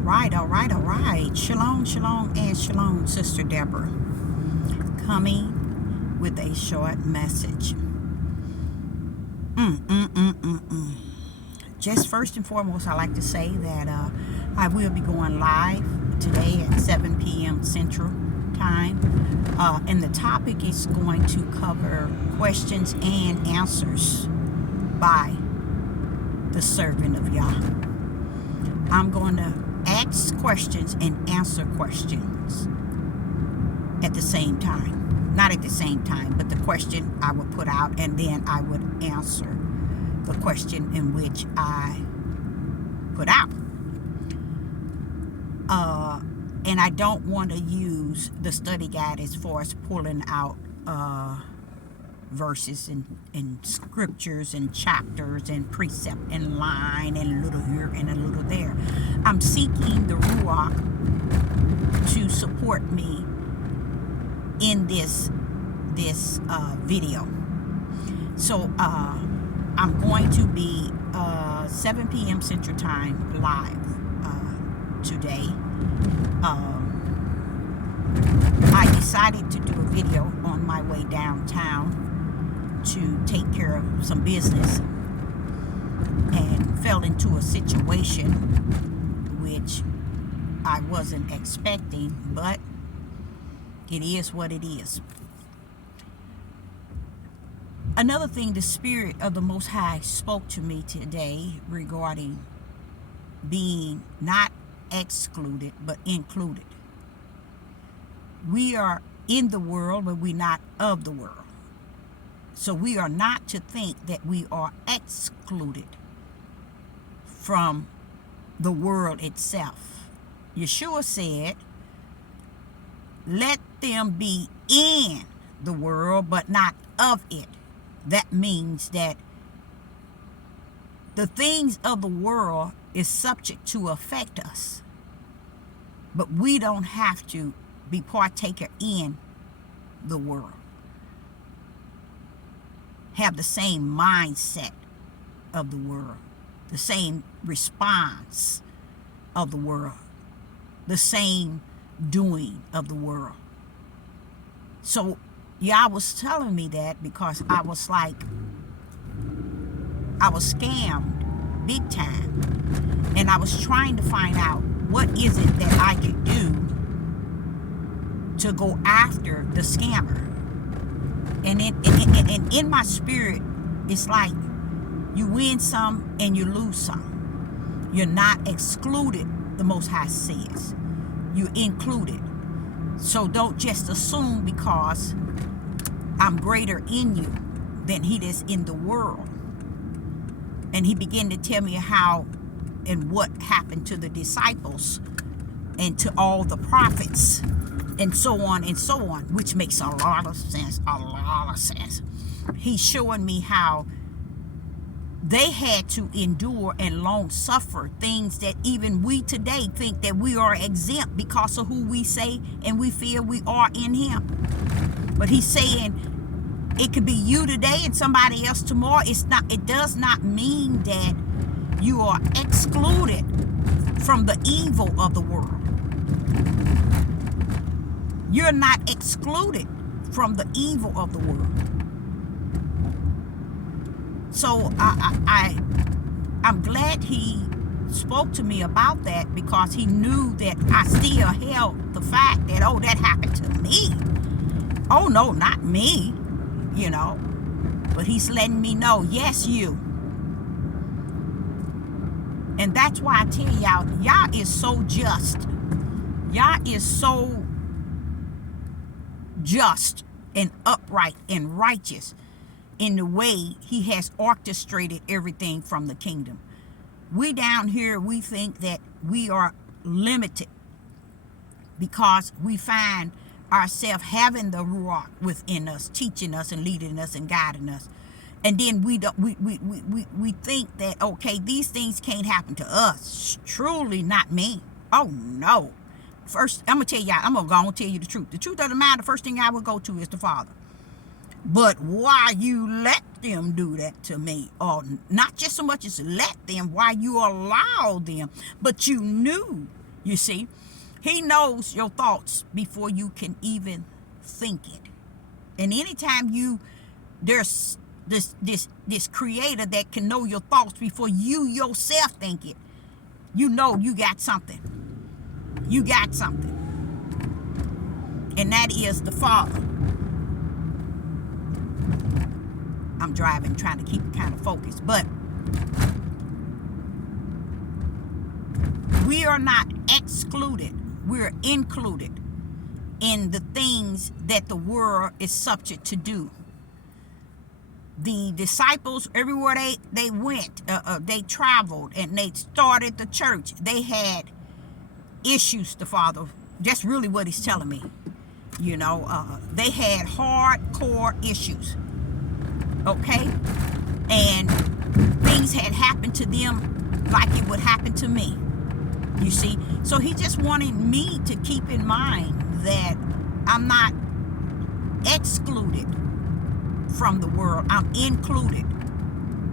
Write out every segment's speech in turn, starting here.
All right. Shalom, shalom, and shalom, Sister Deborah. Coming with a short message. Just first and foremost, I like to say that I will be going live today at 7 p.m. Central Time. And the topic is going to cover questions and answers by the servant of Yah. I'm going to ask questions and answer questions at the same time. Not at the same time, but the question I would put out, and then I would answer the question in which I put out. And I don't want to use the study guide as far as pulling out verses and scriptures and chapters and precept and line and a little here and a little there. I'm seeking the Ruach to support me in this video. So I'm going to be 7 p.m. Central Time live today. I decided to do a video on my way downtown to take care of some business and fell into a situation which I wasn't expecting, but it is what it is. Another thing, the Spirit of the Most High spoke to me today regarding being not excluded but included. We are in the world, but we're not of the world. So we are not to think that we are excluded from the world itself. Yeshua said, let them be in the world, but not of it. That means that the things of the world is subject to affect us. But we don't have to be partaker in the world. Have the same mindset of the world, the same response of the world, the same doing of the world. So Yah was telling me that because I was scammed big time, and I was trying to find out what is it that I could do to go after the scammer. And in my spirit, it's like you win some and you lose some. You're not excluded, the Most High says. You're included. So don't just assume because I'm greater in you than he that's in the world. And he began to tell me how and what happened to the disciples and to all the prophets and so on, which makes a lot of sense. He's showing me how they had to endure and long suffer things that even we today think that we are exempt because of who we say and we feel we are in him. But he's saying it could be you today and somebody else tomorrow. It does not mean that you are excluded from the evil of the world. You're not excluded from the evil of the world. So I'm glad he spoke to me about that, because he knew that I still held the fact that, oh, that happened to me. Oh, no, not me, But he's letting me know, yes, you. And that's why I tell y'all, Yah is so just. Yah is so just and upright and righteous in the way he has orchestrated everything from the kingdom. We down here, we think that we are limited because we find ourselves having the Ruach within us, teaching us and leading us and guiding us. And then we think that, okay, these things can't happen to us. Truly not me. Oh, no. First, I'm going to tell y'all, I'm going to go and tell you the truth. The truth of the matter, the first thing I will go to is the Father. But why you let them do that to me, or not just so much as let them, why you allow them, but you knew You see, he knows your thoughts before you can even think it. And anytime there's this creator that can know your thoughts before you yourself think it, you know you got something. You got something. And that is the Father. I'm driving, trying to keep it kind of focused. But we are not excluded. We're included in the things that the world is subject to do. The disciples, everywhere they went, they traveled and they started the church. They had issues, the Father. That's really what he's telling me. You know, they had hardcore issues. Okay? And things had happened to them like it would happen to me. You see? So he just wanted me to keep in mind that I'm not excluded from the world. I'm included.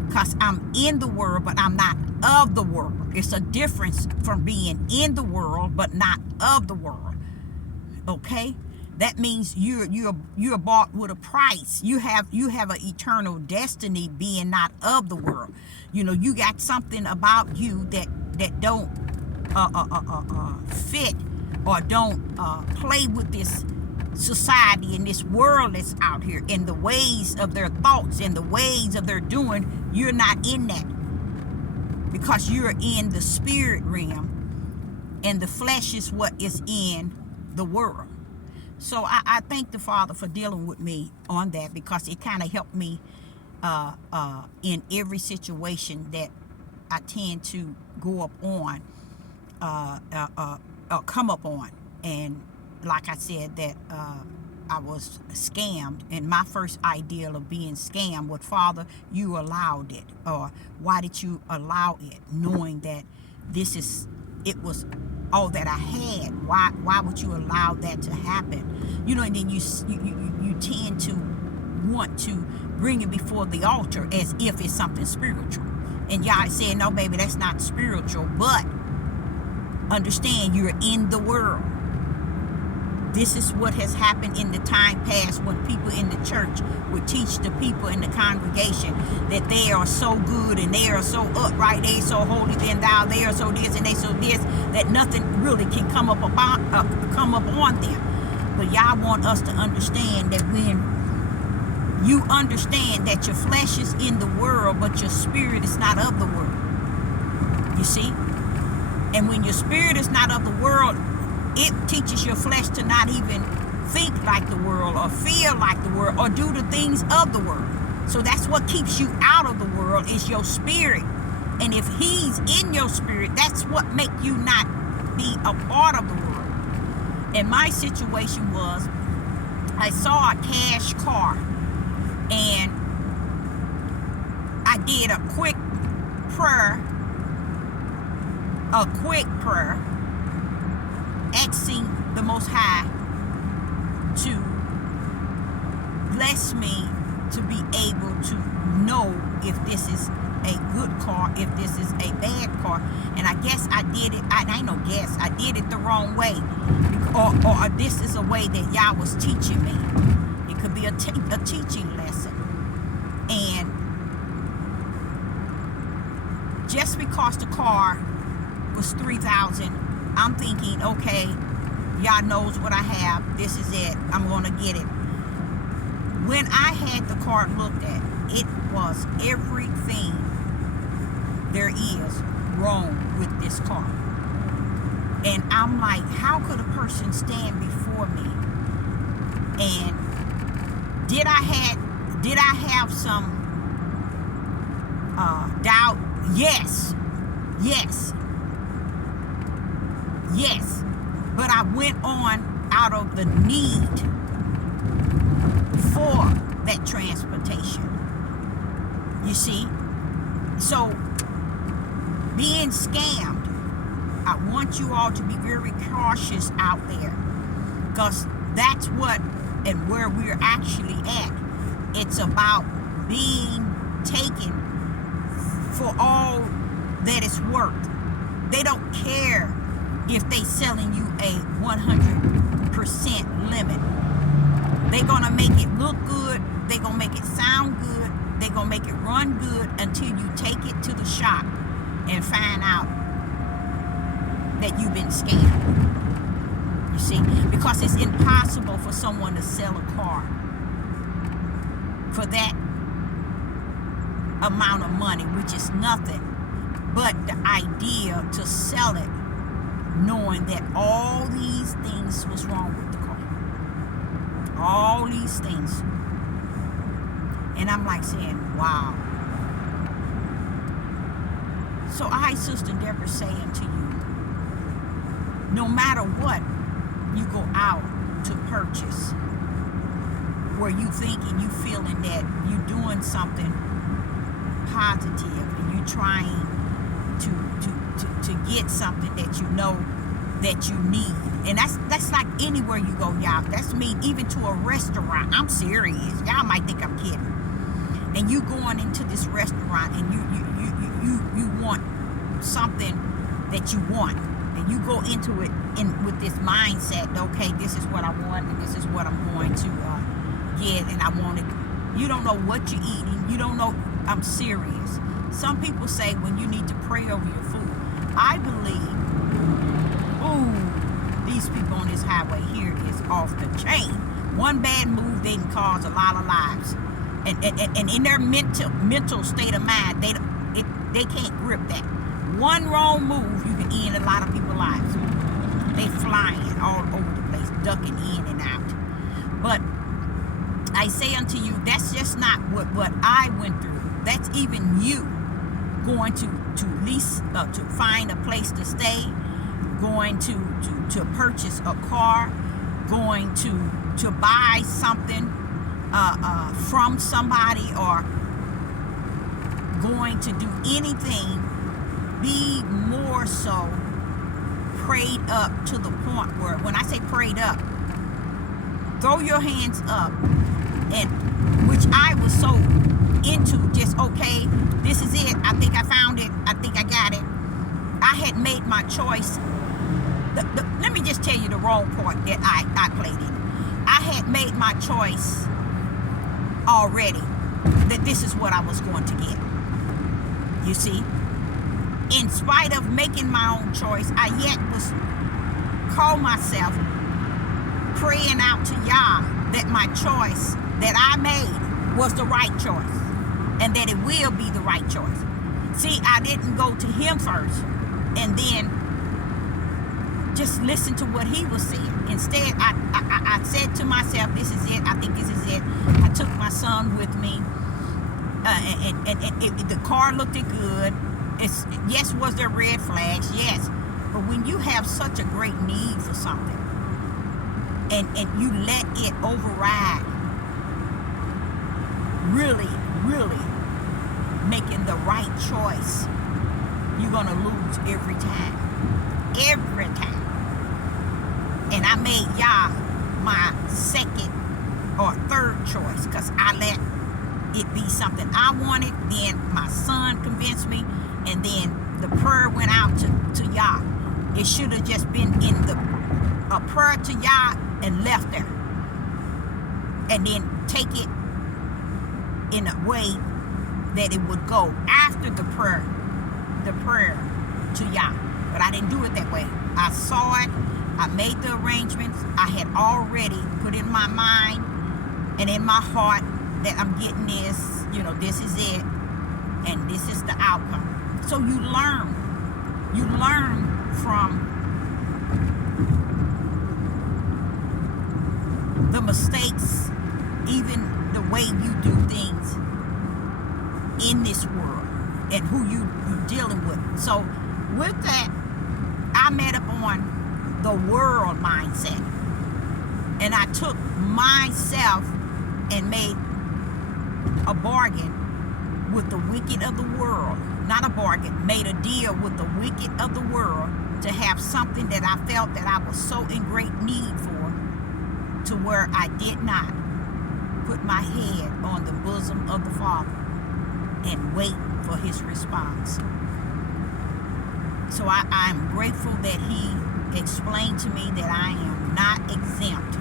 Because I'm in the world, but I'm not of the world. It's a difference from being in the world, but not of the world. Okay? That means you're bought with a price. You have an eternal destiny being not of the world. You know, you got something about you that don't fit or don't play with this society and this world that's out here, in the ways of their thoughts and the ways of their doing. You're not in that, because you're in the spirit realm, and the flesh is what is in the world. So I thank the Father for dealing with me on that, because it kind of helped me in every situation that I tend to go up on, come up on. And like I said, that I was scammed, and my first ideal of being scammed was, Father, you allowed it, or why did you allow it, knowing that it was all that I had. Why would you allow that to happen? You know, and then you tend to want to bring it before the altar as if it's something spiritual. And Yah said, no, baby, that's not spiritual, but understand you're in the world. This is what has happened in the time past, when people in the church would teach the people in the congregation that they are so good and they are so upright, they are so holy than thou, they are so this and they so this, that nothing really can come up on them. But y'all want us to understand that when you understand that your flesh is in the world, but your spirit is not of the world. You see? And when your spirit is not of the world, it teaches your flesh to not even think like the world, or feel like the world, or do the things of the world. So that's what keeps you out of the world, is your spirit. And if he's in your spirit, that's what makes you not be a part of the world. And my situation was, I saw a cash car, and I did a quick prayer, asking the Most High to bless me to be able to know if this is a good car, if this is a bad car. And I guess I did it, I did it the wrong way, or this is a way that Yah was teaching me. It could be a teaching lesson. And just because the car was $3,000, I'm thinking, okay, Yah knows what I have. This is it. I'm going to get it. When I had the car looked at, it was everything there is wrong with this car. And I'm like, how could a person stand before me? And did I have some doubt? Yes. But I went on out of the need for that transportation. You see? So, being scammed, I want you all to be very cautious out there, because that's what and where we're actually at. It's about being taken for all that it's worth. They don't care if they selling you a 100% limit. They're gonna make it look good, they're gonna make it sound good, they're gonna make it run good until you take it to the shop and find out that you've been scammed. You see, because it's impossible for someone to sell a car for that amount of money, which is nothing but the idea to sell it knowing that all these things was wrong with the car. All these things. And I'm like saying, wow. So I, Sister Deborah, say unto you, no matter what you go out to purchase, where you thinking, you feeling that you're doing something positive and you're trying to get something that you know that you need. And that's like anywhere you go, y'all. That's me, even to a restaurant. I'm serious. Y'all might think I'm kidding. And you going into this restaurant and you want something that you want. And you go into it with this mindset, okay, this is what I want and this is what I'm going to get, and I want it. You don't know what you're eating. You don't know. I'm serious. Some people say when you need to pray over your food. I believe, these people on this highway here is off the chain. One bad move, they can cause a lot of lives. And in their mental state of mind, they can't grip that. One wrong move, you can end a lot of people's lives. They flying all over the place, ducking in and out. But I say unto you, that's just not what I went through. That's even you going to lease, to find a place to stay, going to purchase a car, going to buy something from somebody, or going to do anything. Be more so prayed up to the point where, when I say prayed up, throw your hands up, and which I was so into, just okay, this is it, I think I found it, I think I got it. I had made my choice. Let me just tell you the wrong part that I played in. I had made my choice already that this is what I was going to get. You see, in spite of making my own choice, I yet was call myself praying out to Yah that my choice that I made was the right choice, and that it will be the right choice. See, I didn't go to him first and then just listen to what he was saying. Instead, I said to myself, this is it, I think this is it. I took my son with me, and the car looked good. Yes, was there red flags? Yes. But when you have such a great need for something, and you let it override really making the right choice, you're gonna lose every time. Every time. And I made Yah my second or third choice, because I let it be something I wanted. Then my son convinced me, and then the prayer went out to Yah. It should have just been in a prayer to Yah and left there, and then take it in a way that it would go after the prayer to Yah. But I didn't do it that way. I saw it, I made the arrangements, I had already put in my mind and in my heart that I'm getting this, this is it, and this is the outcome. So you learn from the mistakes, even the way you do things in this world and who you're dealing with. So with that, I met up on the world mindset, and I took myself and made a bargain with the wicked of the world. Not a bargain, made a deal with the wicked of the world to have something that I felt that I was so in great need for, to where I did not put my head on the bosom of the Father and wait for his response. So I'm grateful that he explained to me that I am not exempt,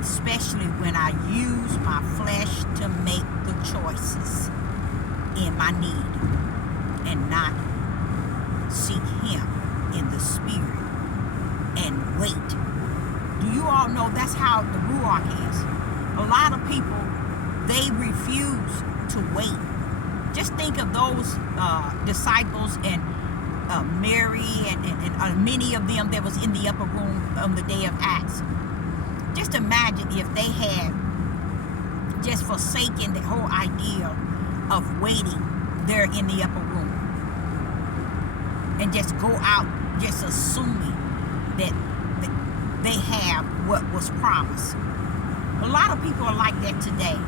especially when I use my flesh to make the choices in my need and not seek him in the spirit and wait. Do you all know that's how the Ruach is? A lot of people, they refuse to wait. Just think of those disciples and Mary and many of them that was in the upper room on the day of Acts. Just imagine if they had just forsaken the whole idea of waiting there in the upper room and just go out just assuming that they have what was promised. A lot of people are like that today.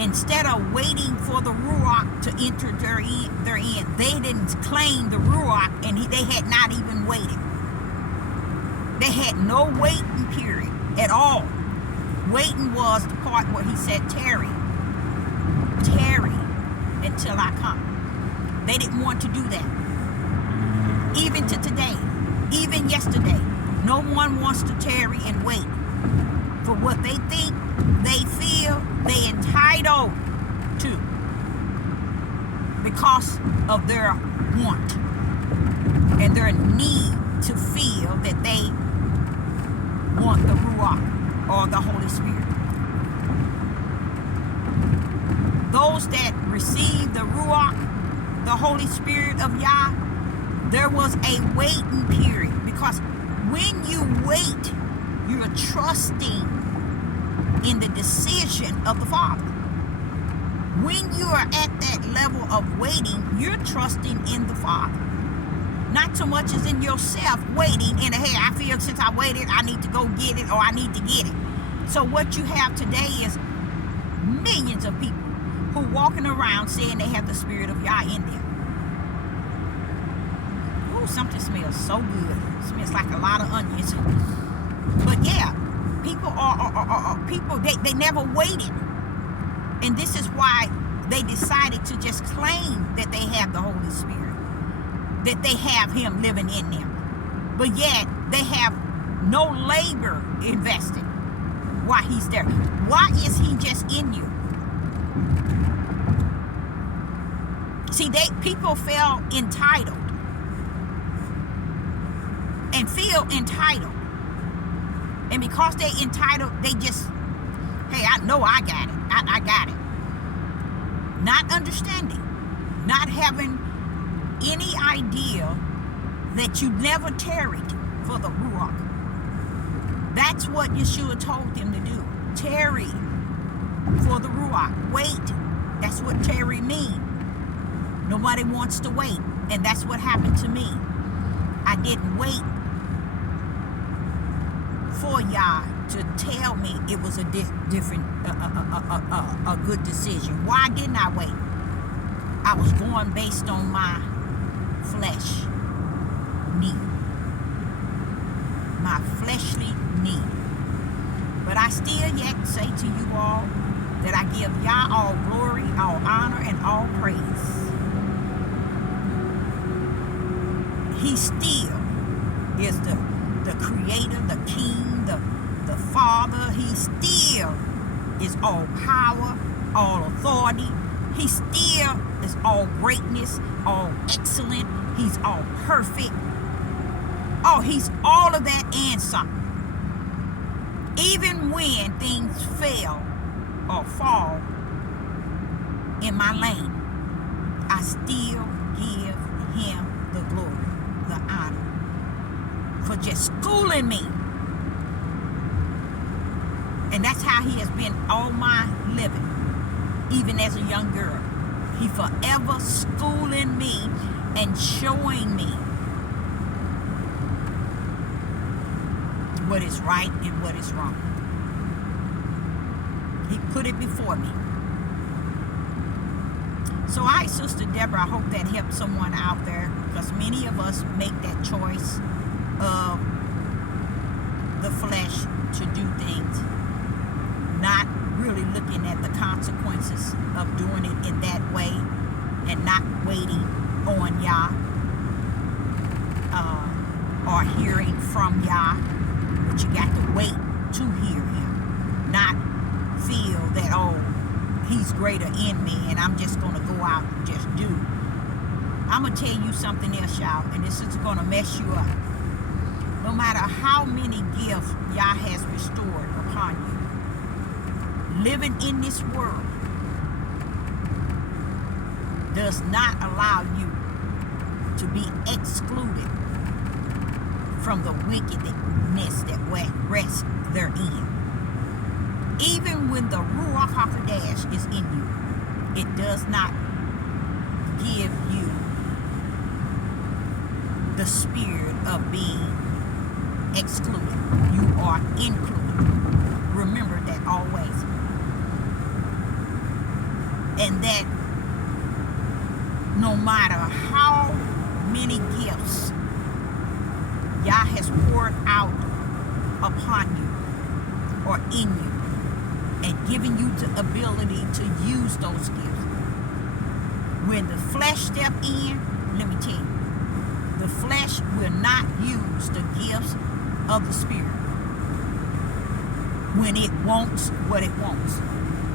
Instead of waiting for the Ruach to enter their end, they didn't claim the Ruach, and they had not even waited. They had no waiting period at all. Waiting was the part where he said, tarry until I come. They didn't want to do that. Even to today, even yesterday, no one wants to tarry and wait for what they think, they feel they entitled to because of their want and their need to feel that they want the Ruach or the Holy Spirit. Those that received the Ruach, the Holy Spirit of Yah, there was a waiting period, because when you wait, you're trusting in the decision of the Father. When you are at that level of waiting, you're trusting in the Father. Not so much as in yourself waiting and, hey, I feel since I waited, I need to go get it, or I need to get it. So what you have today is millions of people who walking around saying they have the Spirit of Yah in them. Ooh, something smells so good. It smells like a lot of onions. But yeah, people people, they never waited. And this is why they decided to just claim that they have the Holy Spirit, that they have him living in them. But yet, they have no labor invested while he's there. Why is he just in you? See, people feel entitled and feel entitled. And because they entitled, they just, hey, I know I got it. I got it. Not understanding, not having any idea that you never tarried for the Ruach. That's what Yeshua told them to do. Tarry for the Ruach. Wait. That's what tarry means. Nobody wants to wait. And that's what happened to me. I didn't wait for Yah to tell me it was a good decision. Why didn't I wait? I was going based on my flesh need, my fleshly need. But I still yet say to you all that I give Yah all glory, all honor, and all praise. He still is the creator, the king, the Father. He still is all power, all authority. He still is all greatness, all excellent. He's all perfect. Oh, he's all of that and some. Even when things fail or fall in my lane, I still give him the glory, the honor for just schooling me. And that's how he has been all my living, even as a young girl. He forever schooling me and showing me what is right and what is wrong. He put it before me. So Sister Deborah, I hope that helped someone out there, because many of us make that choice of the flesh to do things, not really looking at the consequences of doing it in that way and not waiting on Yah, or are hearing from Yah, but you got to wait to hear him. Not feel that, oh, he's greater in me and I'm just going to go out and just do. I'm going to tell you something else, y'all, and this is going to mess you up. No matter how many gifts Yah has restored upon you, living in this world does not allow you to be excluded from the wickedness that rests therein. Even when the Ruach HaKodesh is in you, it does not give you the spirit of being excluded. You are included. Remember that always. And that no matter how many gifts Yah has poured out upon you or in you and given you the ability to use those gifts, when the flesh step in, let me tell you, the flesh will not use the gifts of the Spirit when it wants what it wants.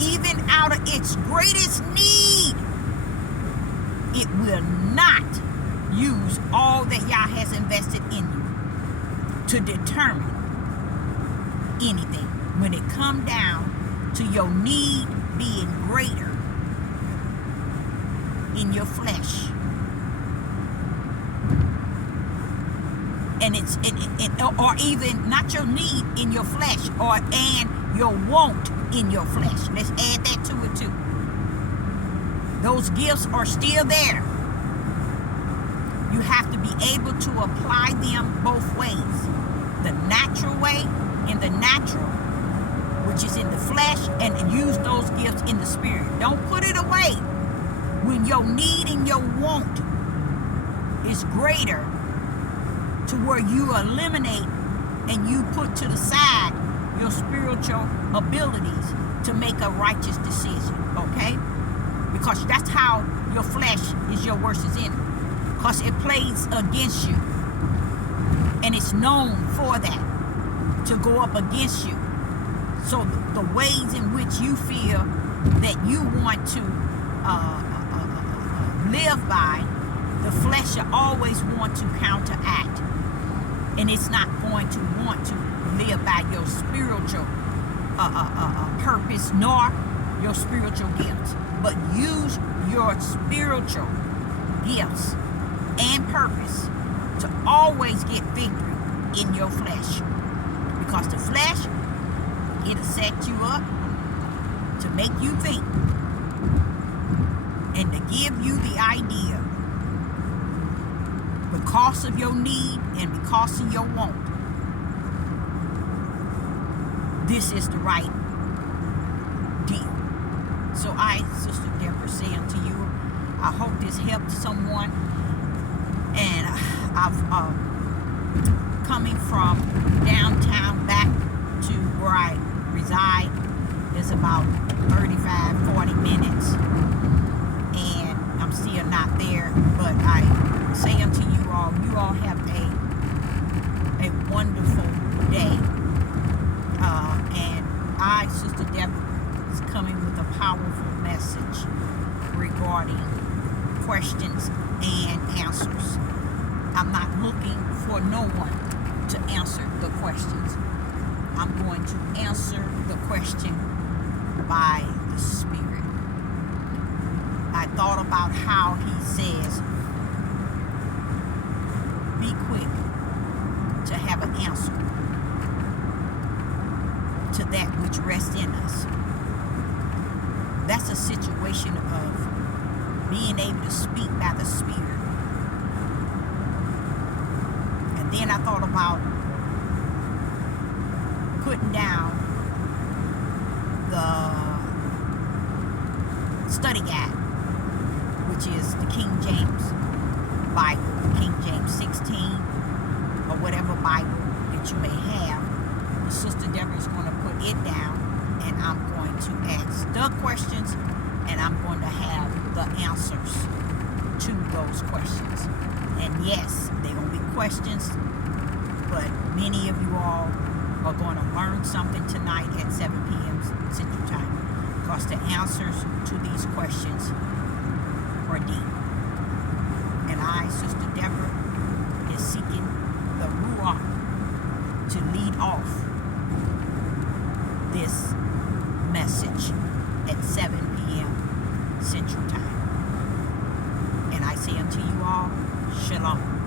Even out of its greatest need, it will not use all that Yah has invested in you to determine anything. When it comes down to your need being greater in your flesh, and or even not your need in your flesh, and your want in your flesh. Let's add that to it too. Those gifts are still there. You have to be able to apply them both ways. The natural way, in the natural, which is in the flesh, and use those gifts in the spirit. Don't put it away when your need and your want is greater, to where you eliminate and you put to the side your spiritual abilities to make a righteous decision, okay? Because that's how your flesh is your worst enemy. Because it plays against you. And it's known for that, to go up against you. So the ways in which you feel that you want to live by, the flesh will always want to counteract. And it's not going to want to live by your spiritual purpose nor your spiritual gifts. But use your spiritual gifts and purpose to always get victory in your flesh. Because the flesh, it'll set you up to make you think and to give you the idea, because of your need and because of your want, this is the right deal. So I, Sister Deborah, say unto you, I hope this helped someone. And I've coming from downtown back to where I reside is about 35-40 minutes, and I'm still not there. But I say unto you all have a wonderful day. And I, Sister Deborah, is coming with a powerful message regarding questions and answers. I'm not looking for no one to answer the questions. I'm going to answer the question by the Spirit. I thought about how he says, be quick to have an answer to that which rests in us. That's a situation of being able to speak by the Spirit. And then I thought about putting down the study guide, which is the King James Bible, King James 16, or whatever Bible that you may have. Sister Deborah is going to put it down, and I'm going to ask the questions, and I'm going to have the answers to those questions. And yes, they're going to be questions But many of you all are going to learn something tonight at 7 p.m. Central Time, because the answers to these questions are deep. And I, Sister Deborah, is seeking the Ruach to lead off this message at 7 p.m. Central Time. And I say unto you all, Shalom.